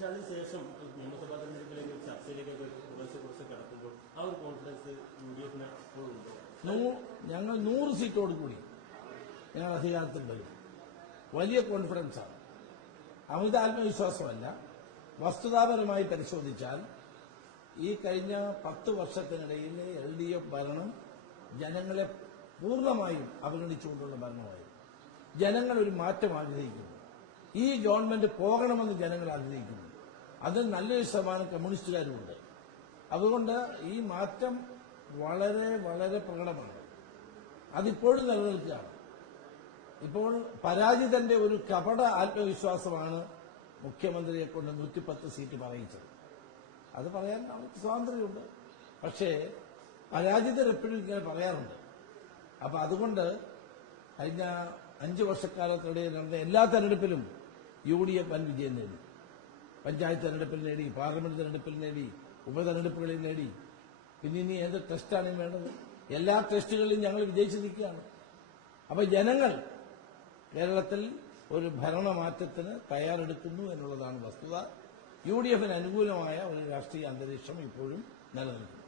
പക്ഷെ അതിനുശേഷം നിയമസഭാ തെരഞ്ഞെടുപ്പിലേക്ക് ചർച്ചയിലേക്കൊക്കെ കുറച്ച് കടക്കുമ്പോൾ ആ ഒരു കോൺഫിഡൻസ് UDF-ന് ഇപ്പോഴുണ്ടോ? ഞങ്ങൾ 100 സീറ്റോട് കൂടി ഞങ്ങൾ അധികാരത്തിൽ വരും. വലിയ കോൺഫിഡൻസാണ്, അമിത ആത്മവിശ്വാസമല്ല. വസ്തുതാപരമായി പരിശോധിച്ചാൽ ഈ കഴിഞ്ഞ 10 വർഷത്തിനിടയിൽ LDF ഭരണം ജനങ്ങളെ പൂർണ്ണമായും അവഗണിച്ചുകൊണ്ടുള്ള ഭരണമായി. ജനങ്ങൾ ഒരു മാറ്റം ആഗ്രഹിക്കുന്നു. ഈ ഗവൺമെന്റ് പോകണമെന്ന് ജനങ്ങൾ ആഗ്രഹിക്കുന്നു. അതിൽ നല്ലൊരു ശതമാനം കമ്മ്യൂണിസ്റ്റുകാരുമുണ്ട്. അതുകൊണ്ട് ഈ മാറ്റം വളരെ വളരെ പ്രകടമാണ്. അതിപ്പോഴും നിലനിൽക്കുകയാണ്. ഇപ്പോൾ പരാജിതന്റെ ഒരു കപട ആത്മവിശ്വാസമാണ് മുഖ്യമന്ത്രിയെ കൊണ്ട് 110 സീറ്റ് പറയിച്ചത്. അത് പറയാൻ അവർക്ക് സ്വാതന്ത്ര്യമുണ്ട്. പക്ഷേ പരാജിതർ എപ്പോഴും ഇങ്ങനെ പറയാറുണ്ട്. അപ്പൊ അതുകൊണ്ട് കഴിഞ്ഞ 5 വർഷക്കാലത്തിനിടയിൽ നടന്ന എല്ലാ തെരഞ്ഞെടുപ്പിലും UDF വൻ വിജയം നേടി. പഞ്ചായത്ത് തെരഞ്ഞെടുപ്പിൽ നേടി, പാർലമെന്റ് തെരഞ്ഞെടുപ്പിൽ നേടി, ഉപതെരഞ്ഞെടുപ്പുകളിൽ നേടി. പിന്നെ ഇനി ഏത് ടെസ്റ്റാണ് വേണ്ടത്? എല്ലാ ടെസ്റ്റുകളിലും ഞങ്ങൾ വിജയിച്ചു നിൽക്കുകയാണ്. അപ്പൊ ജനങ്ങൾ കേരളത്തിൽ ഒരു ഭരണമാറ്റത്തിന് തയ്യാറെടുക്കുന്നു എന്നുള്ളതാണ് വസ്തുത. UDF-ന് അനുകൂലമായ ഒരു രാഷ്ട്രീയ അന്തരീക്ഷം ഇപ്പോഴും നിലനിൽക്കുന്നു.